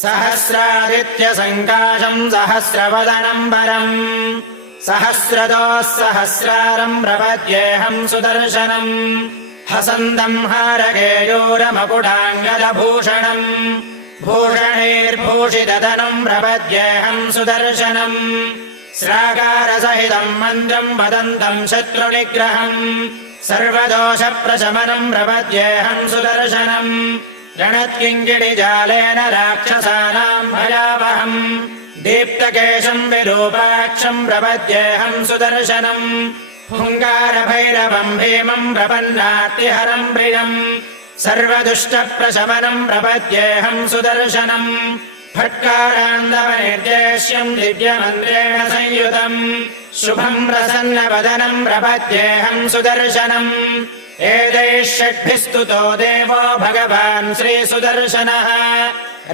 सहस्रादित्यसङ्काशम् सहस्रवदनम् वरम् सहस्रदोः सहस्रारम् प्रपद्येऽहम् सुदर्शनम् हसन्तम् हारकेयूरमकुटाङ्गदभूषणम् भूषणैर्भूषिततनुम् प्रपद्येऽहम् सुदर्शनम् स्राकारसहितम् मन्त्रम् वदन्तम् शत्रुनिग्रहम् सर्वदोषप्रशमनम् प्रपद्येऽहम् सुदर्शनम् रणत्किङ्किणिजालेन राक्षसानाम् भयावहम् दीप्तकेशम् विरूपाक्षम् प्रपद्येऽहम् सुदर्शनम् हुङ्गारभैरवम् भीमम् प्रपन्नार्तिहरम् प्रियम् सर्वदुष्टप्रशमनम् प्रपद्येऽहम् सुदर्शनम् फट्कारान्दवनिर्देश्यम् दिव्यमन्त्रेण संयुतम् शुभम् प्रसन्नवदनम् प्रपद्येऽहम् सुदर्शनम् एतैः षड्भिः स्तुतो देवो भगवान् श्रीसुदर्शनः।